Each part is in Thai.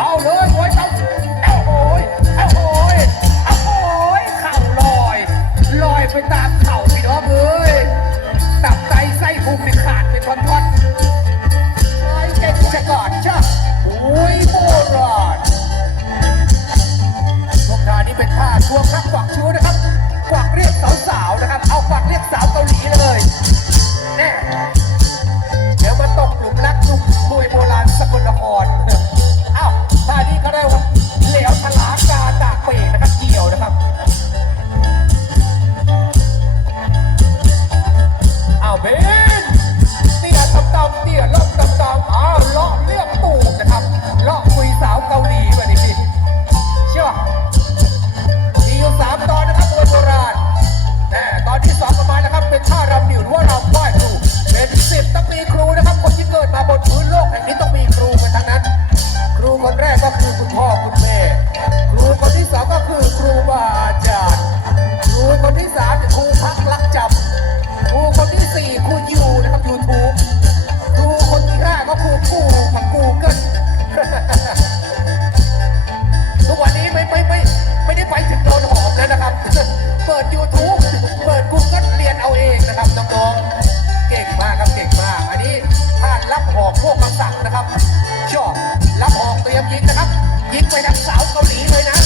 Oh no. ะครับชอบรับออกเตรียมยิงนะครับ ยิงไปทางสาวเกาหลีเลยนะ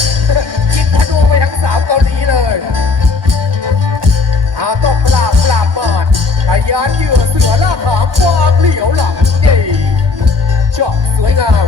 ยิงธนุไปทางสาวเกาหลีเลยอาต้องปลาปลาบปิดทยานเหยื่อเสือล่าหามความเหลียวหลังดีชอบสวยงาม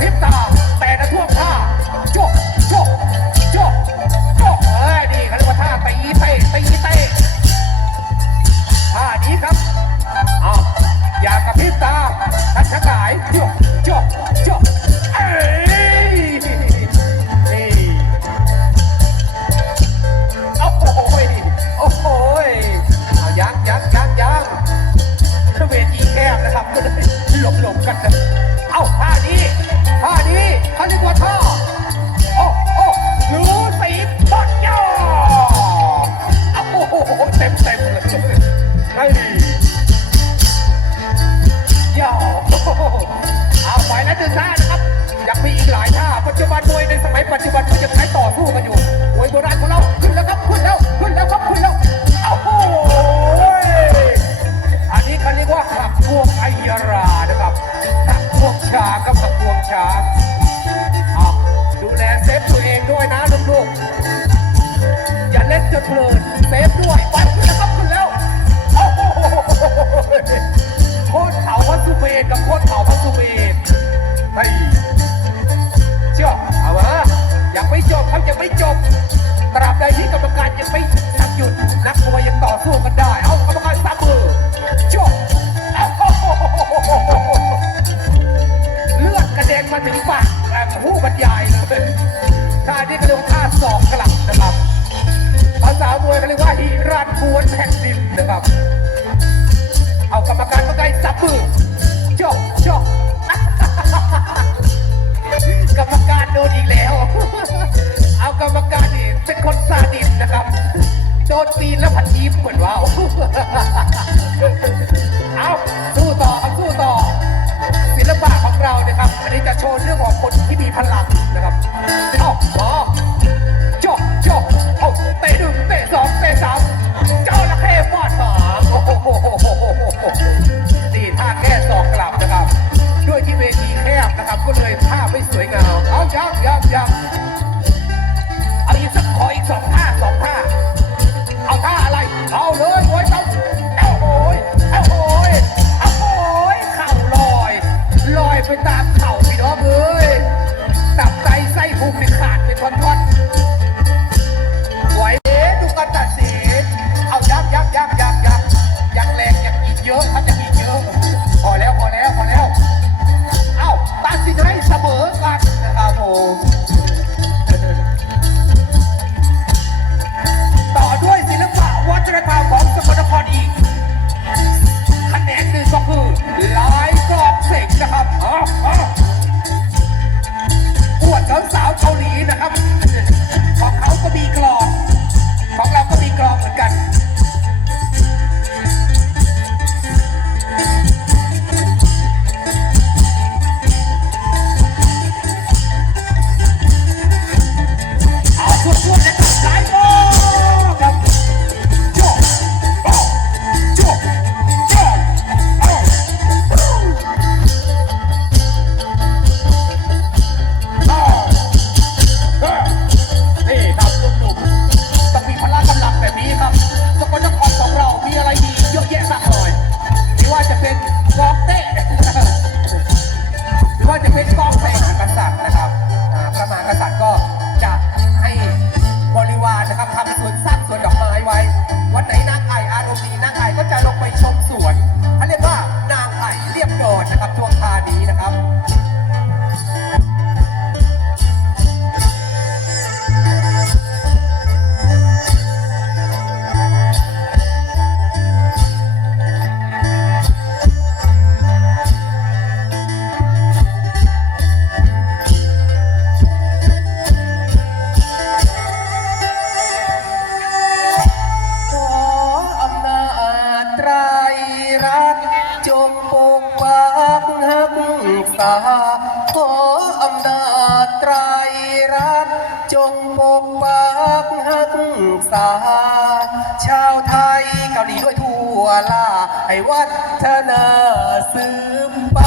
립다. เซฟด้วยไปนะครับคุณแล้วโอ้โหโคตรเขาวัสุเมกับโคตรเขาวัสุเมเฮ้ยเชื่อเอาวะยังไม่จบเขาจะไม่จบ ตราบใดที่กรรมการยังไม่หยุดนักมวยยังต่อสู้กัน จับมือจบจบกรรมการโดนอีกแล้ว เอากรรมการนี่เป็นคนซาดิสนะครับ โดนปีนแล้วผัดยิ้มเหมือนว้าวเอาสู้ต่อเอาสู้ต่อ ศิลปะของเรานะครับอันนี้จะโชว์เรื่องของคนที่มีพลังนะครับเอา นะครับก็เลยะครับอ้าวอ้าวอวดสาวเกาหลีนะครับา ขออำนาจไตรรัตน์จงปกปักหักษา ชาวไทยเกาหลีด้วยทั่วลาให้วัฒนาสืบไป